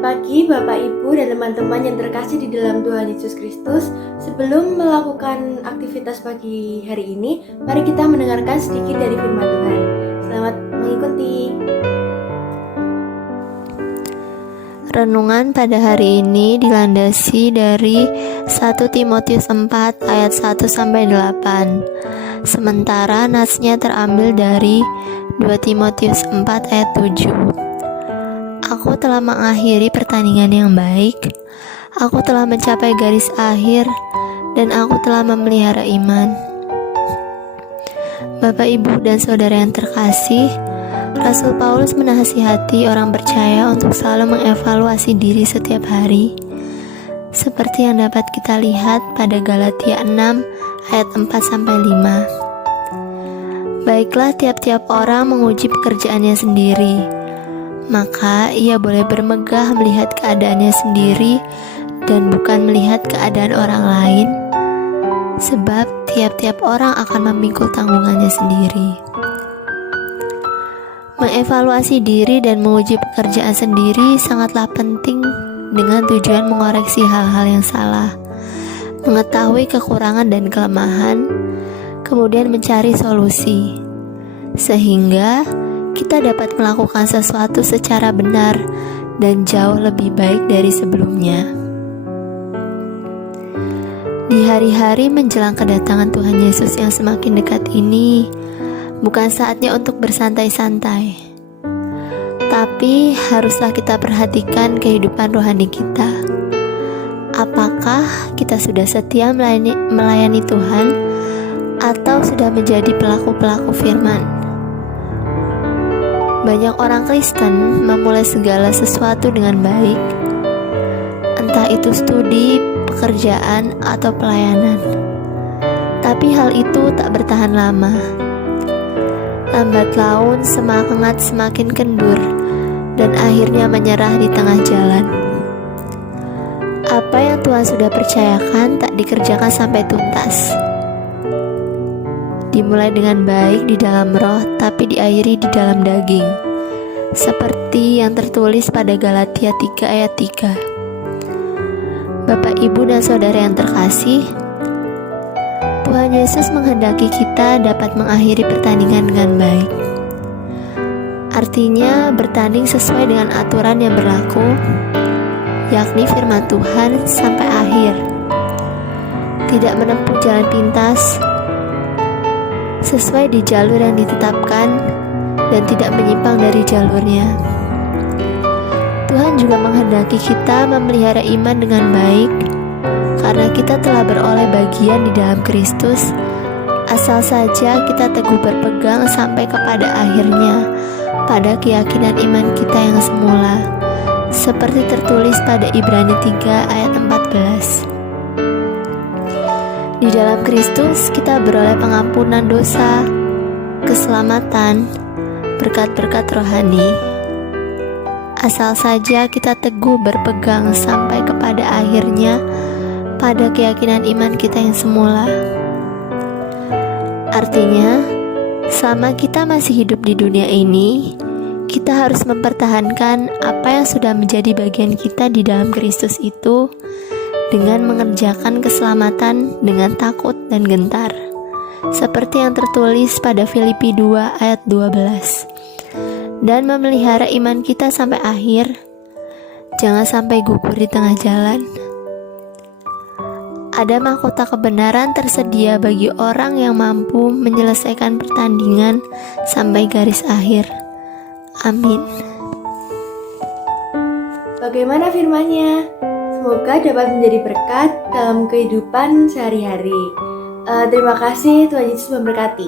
Selamat pagi Bapak, Ibu, dan teman-teman yang terkasih di dalam Tuhan Yesus Kristus. Sebelum melakukan aktivitas pagi hari ini, mari kita mendengarkan sedikit dari firman Tuhan. Selamat mengikuti. Renungan pada hari ini dilandasi dari 1 Timotius 4 ayat 1-8. Sementara natsnya terambil dari 2 Timotius 4 ayat 7. Aku telah mengakhiri pertandingan yang baik. Aku telah mencapai garis akhir dan aku telah memelihara iman. Bapak, Ibu, dan saudara yang terkasih, Rasul Paulus menasihati orang percaya untuk selalu mengevaluasi diri setiap hari, seperti yang dapat kita lihat pada Galatia 6 ayat 4-5. Baiklah, tiap-tiap orang menguji pekerjaannya sendiri, maka ia boleh bermegah melihat keadaannya sendiri dan bukan melihat keadaan orang lain, sebab tiap-tiap orang akan memikul tanggungannya sendiri. Mengevaluasi diri dan menguji pekerjaan sendiri sangatlah penting dengan tujuan mengoreksi hal-hal yang salah, mengetahui kekurangan dan kelemahan, kemudian mencari solusi, sehingga kita dapat melakukan sesuatu secara benar dan jauh lebih baik dari sebelumnya. Di hari-hari menjelang kedatangan Tuhan Yesus yang semakin dekat ini, bukan saatnya untuk bersantai-santai, tapi haruslah kita perhatikan kehidupan rohani kita. Apakah kita sudah setia melayani Tuhan atau sudah menjadi pelaku-pelaku firman? Banyak orang Kristen memulai segala sesuatu dengan baik, entah itu studi, pekerjaan, atau pelayanan. Tapi hal itu tak bertahan lama. Lambat laun semangat semakin kendur dan akhirnya menyerah di tengah jalan. Apa yang Tuhan sudah percayakan tak dikerjakan sampai tuntas. Dimulai dengan baik di dalam roh, tapi diakhiri di dalam daging, seperti yang tertulis pada Galatia 3 ayat 3. Bapak, Ibu, dan saudara yang terkasih, Tuhan Yesus menghendaki kita dapat mengakhiri pertandingan dengan baik. Artinya bertanding sesuai dengan aturan yang berlaku, yakni firman Tuhan sampai akhir. Tidak menempuh jalan pintas, sesuai di jalur yang ditetapkan dan tidak menyimpang dari jalurnya. Tuhan juga menghendaki kita memelihara iman dengan baik, karena kita telah beroleh bagian di dalam Kristus, asal saja kita teguh berpegang sampai kepada akhirnya, pada keyakinan iman kita yang semula, seperti tertulis pada Ibrani 3 ayat 14. Di dalam Kristus kita beroleh pengampunan dosa, keselamatan, berkat-berkat rohani. Asal saja kita teguh berpegang sampai kepada akhirnya, pada keyakinan iman kita yang semula. Artinya, selama kita masih hidup di dunia ini, kita harus mempertahankan apa yang sudah menjadi bagian kita di dalam Kristus itu, dengan mengerjakan keselamatan dengan takut dan gentar, seperti yang tertulis pada Filipi 2 ayat 12. Dan memelihara iman kita sampai akhir, jangan sampai gugur di tengah jalan. Ada mahkota kebenaran tersedia bagi orang yang mampu menyelesaikan pertandingan sampai garis akhir. Amin. Bagaimana firman-Nya? Semoga dapat menjadi berkat dalam kehidupan sehari-hari. Terima kasih, Tuhan Yesus memberkati.